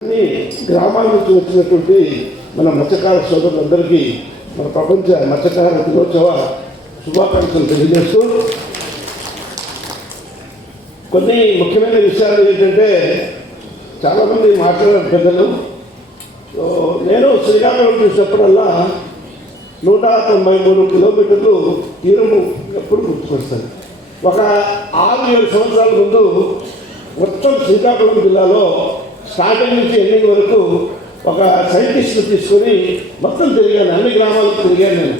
అన్ని గ్రామాల నుంచి వచ్చినటువంటి మన మత్స్యకార సోదరులందరికీ మన ప్రపంచ మత్స్యకార దినోత్సవ శుభాకాంక్షలు తెలియజేస్తూ కొన్ని ముఖ్యమైన విషయాలు ఏంటంటే చాలామంది మాట్లాడారు పెద్దలు. నేను శ్రీకాకుళం చూసినప్పుడల్లా నూట తొంభై మూడు కిలోమీటర్లు తీరము ఎప్పుడు గుర్తుకొస్తుంది ఒక ఆరు ఏడు సంవత్సరాల ముందు మొత్తం శ్రీకాకుళం జిల్లాలో స్టార్టింగ్ నుంచి ఎండింగ్ వరకు ఒక సైంటిస్ట్ని తీసుకొని మొత్తం తిరిగాను అన్ని గ్రామాలకు తిరిగాను నేను.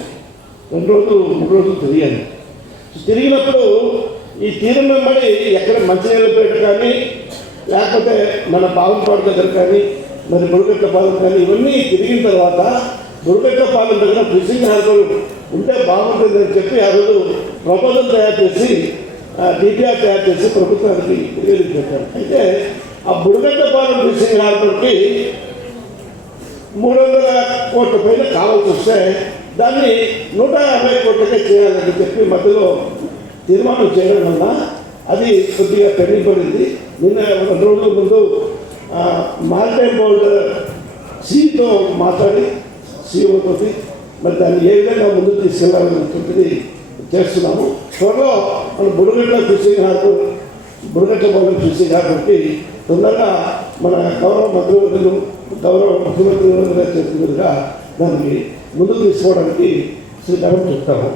రెండు రోజులు మూడు రోజులు తిరిగాను. తిరిగినప్పుడు ఈ తీరం వెంబడి ఎక్కడ మంచినీళ్ళపేట కానీ లేకపోతే మన బావంపాడు దగ్గర కానీ మరి బుడగట్ల పాలెం కానీ ఇవన్నీ తిరిగిన తర్వాత బుడగట్ల పాలెం దగ్గర ఫిషింగ్ హార్బర్ ఉంటే బాగుంటుందని చెప్పి ఆ రోజు ప్రపోజల్ తయారు చేసి డిపిఆర్ తయారు చేసి ప్రభుత్వానికి నివేదించారు అయితే ఆ బుడగట్ల పాలెం ఫిషింగ్ హార్బర్కి మూడు వందల కోట్ల పైన కావాల్సి వస్తే దాన్ని నూట యాభై కోట్లకే చేయాలని చెప్పి మధ్యలో తీర్మానం చేయడం వల్ల అది కొద్దిగా పెరిగి పడింది నిన్న రెండు రోజుల ముందు మార్కెట్ బోర్డ్ సీతో మాట్లాడి సీఓతో మరి దాన్ని ఏ విధంగా ముందు తీసుకెళ్ళాలనేటువంటిది చేస్తున్నాము. త్వరలో మన Budagadda fishing harbour Budagatla board fishing తొందరగా మన గౌరవ మంత్రివర్గులు గౌరవ ముఖ్యమంత్రి గారు దానికి ముందుకు తీసుకోవడానికి శ్రీకారం చెప్తాము.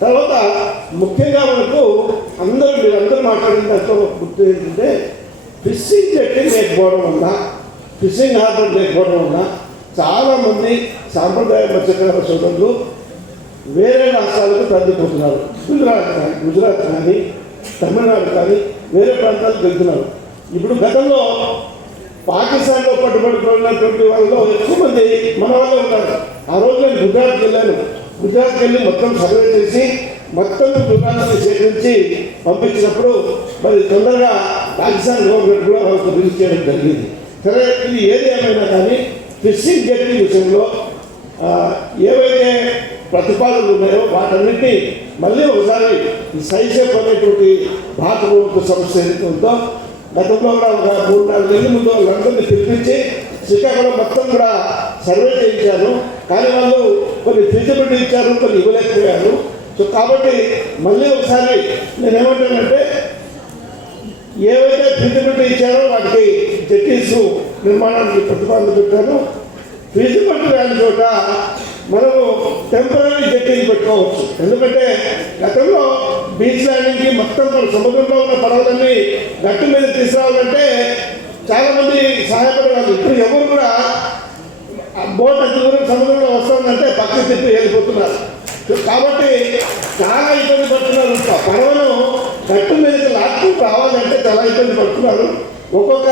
తర్వాత ముఖ్యంగా మనకు అందరూ మీరందరూ మాట్లాడిన దాంట్లో గుర్తు ఏంటంటే ఫిషింగ్ జట్టి లేకపోవడం వల్ల ఫిషింగ్ హార్బర్ లేకపోవడం వల్ల చాలామంది సాంప్రదాయ మత్స్యకార సోదరులు వేరే రాష్ట్రాలకు తగ్గిపోతున్నారు గుజరాత్ కానీ గుజరాత్ కానీ తమిళనాడు కానీ వేరే ప్రాంతాలకు వెళ్తున్నారు. ఇప్పుడు గతంలో పాకిస్తాన్లో పట్టుబడిపోయినటువంటి వాళ్ళలో ఎక్కువ మంది మన వాళ్ళే ఉన్నారు. ఆ రోజు నేను గుజరాత్కి వెళ్ళాను. గుజరాత్కి వెళ్ళి మొత్తం సర్వే చేసి మొత్తం దుకాణాన్ని సేకరించి పంపించినప్పుడు మరి తొందరగా పాకిస్తాన్ గవర్నమెంట్ కూడా వాళ్ళకు రిలీజ్ చేయడం జరిగింది. సరే ఇది ఏది ఏమైనా కానీ ఫిషింగ్ జట్టి విషయంలో ఏవైతే ప్రతిపాదనలు ఉన్నాయో వాటన్నిటినీ మళ్ళీ ఒకసారి సైజే సైసేప్ భారత ప్రభుత్వ సంస్థ ఏదైతే గతంలో కూడా ఒక మూడు నాలుగు నెలల ముందు వాళ్ళందరినీ పిలిపించి శ్రీకాకుళం మొత్తం కూడా సర్వే చేయించారు. కానీ వాళ్ళు కొన్ని ఫీజిబిలిటీ ఇచ్చారు కొన్ని ఇవ్వలేకపోయారు. సో కాబట్టి మళ్ళీ ఒకసారి నేనేమంటానంటే ఏవైతే ఫీజిబిలిటీ ఇచ్చారో వాటికి జట్టీస్ నిర్మాణానికి ప్రతిపాదన పెట్టారు. ఫీజిబిలిటీ లేని చోట మనము టెంపరీ జట్టీలు పెట్టుకోవచ్చు. ఎందుకంటే గతంలో బీచ్ ల్యాండింగ్కి మొత్తం మన సముద్రంలో ఉన్న పడవలన్నీ గట్టు మీద తీసుకురావాలంటే చాలామంది సహాయపడేవాళ్ళు. ఇప్పుడు ఎవరు కూడా బోట్ అంత దూరం సముద్రంలో వస్తుందంటే పక్కన తిప్పి వెళ్ళిపోతున్నారు. కాబట్టి చాలా ఇబ్బంది పడుతున్నారు. పడవను గట్టు మీదకి లాక్కు రావాలంటే చాలా ఇబ్బంది పడుతున్నారు. ఒక్కొక్క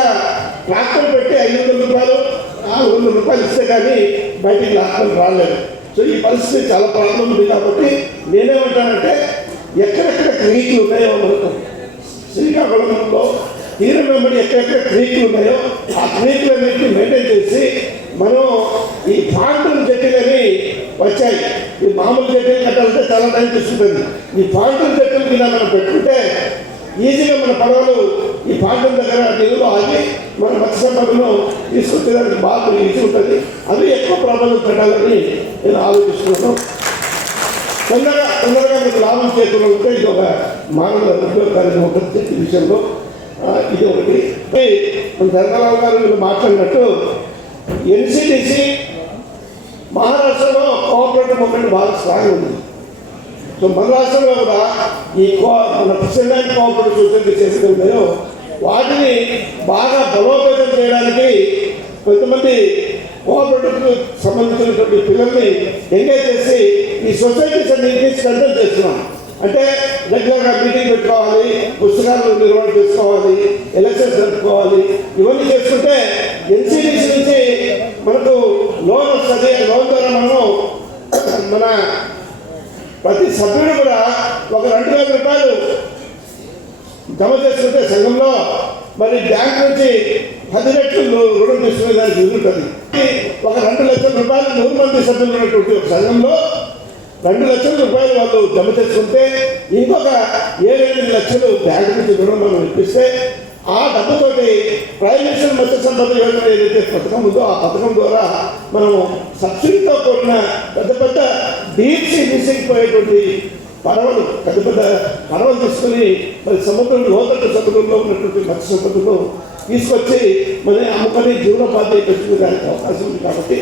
ట్రాక్టర్ పెట్టి ఐదు వందల రూపాయలు నాలుగు వందల రూపాయలు ఇస్తే కానీ బయటికి లాక్కొని రాలేదు. సో ఈ పరిస్థితి చాలా ప్రాబ్లం ఉంది కాబట్టి నేనేమంటానంటే ఎక్కడెక్కడ క్రీకులు ఉన్నాయో మనకు శ్రీకాకుళంలో తీరం వెంబడి ఎక్కడెక్కడ క్రీకులు ఉన్నాయో ఆ క్రీకులన్నింటినీ మెయింటైన్ చేసి మనం ఈ ఫాంటూన్ అని వచ్చాయి. ఈ మామూలు జట్టులు కట్టాలంటే చాలా టైం తీసుకుంటుంది. ఈ ఫాంటూన్ జట్టీల కింద మనం పెట్టుకుంటే ఈజీగా మన పడవలు ఈ ఫాంటూన్ దగ్గర తెలుగు ఆగి మన మత్స్య తీసుకొచ్చేదానికి బాగా ఇచ్చి ఉంటుంది. అది ఎక్కువ ప్రాబ్లం పెట్టాలని నేను ఆలోచిస్తున్నాను. తొందరగా తొందరగా మీకు లాభం చేకూరుంటే ఇది ఒక మానవ ఉపయోగకారి ఒకటి ఈ విషయంలో. ఇది ఒకటి. మన ధర్మరావు గారు మీరు మాట్లాడినట్టు ఎన్సీటీసీ మహారాష్ట్రలో కోఆపరేటివ్ మూమెంట్ బాగా స్ట్రాంగ్ ఉంది. మన రాష్ట్రంలో కూడా ఈ కో మన ప్రెసిడెంట్ కోఆపరేటివ్ సొసైటీ చేసుకుంటాయో వాటిని బాగా బలోపేతం చేయడానికి కొంతమంది కోఆపరేటివ్కి సంబంధించినటువంటి పిల్లల్ని ఎంగేజ్ చేసి ఈ సొసైటీస్ అన్నింటినీ స్ట్రెంథన్ చేస్తున్నాం. అంటే రెగ్యులర్గా మీటింగ్ పెట్టుకోవాలి పుస్తకాలు నిర్వహణ చేసుకోవాలి ఎలక్షన్స్ జరుపుకోవాలి ఇవన్నీ చేసుకుంటే ఎన్సీడీసీ నుంచి మనకు లోన్ వస్తుంది. లోన్ ద్వారా మనం మన ప్రతి సభ్యుడు కూడా ఒక రెండు వేల రూపాయలు జమ చేసుకుంటే సంఘంలో మరి బ్యాంక్ నుంచి పది రెట్లు రుణం తీసుకునే దానికి జరుగుతుంది ఒక రెండు లక్షల రూపాయలు నూరు మంది సభ్యులు ఉన్నటువంటి ఒక సంఘంలో రెండు లక్షల రూపాయలు వాళ్ళు జమ చేసుకుంటే ఇంకొక ఏడెనిమిది లక్షలు బ్యాంక్ నుంచి రుణం మనం ఇప్పిస్తే ఆ డబ్బుతోటి ప్రైమ్ మినిస్టర్ మత్స్య సంపద యోజన ఏదైతే పథకం ఉందో ఆ పథకం ద్వారా మనం సబ్సిడీతో కూడిన పెద్ద పెద్ద డీప్ సీ పోయేటువంటి పడవలు పెద్ద పెద్ద పడవలు తీసుకుని మరి సముద్రం లోతట్టు సముద్రంలో ఉన్నటువంటి మత్స్య సముద్రంలో తీసుకొచ్చి మరి అమ్ముకొని జీవనోపాధి దానికి అవకాశం ఉంది కాబట్టి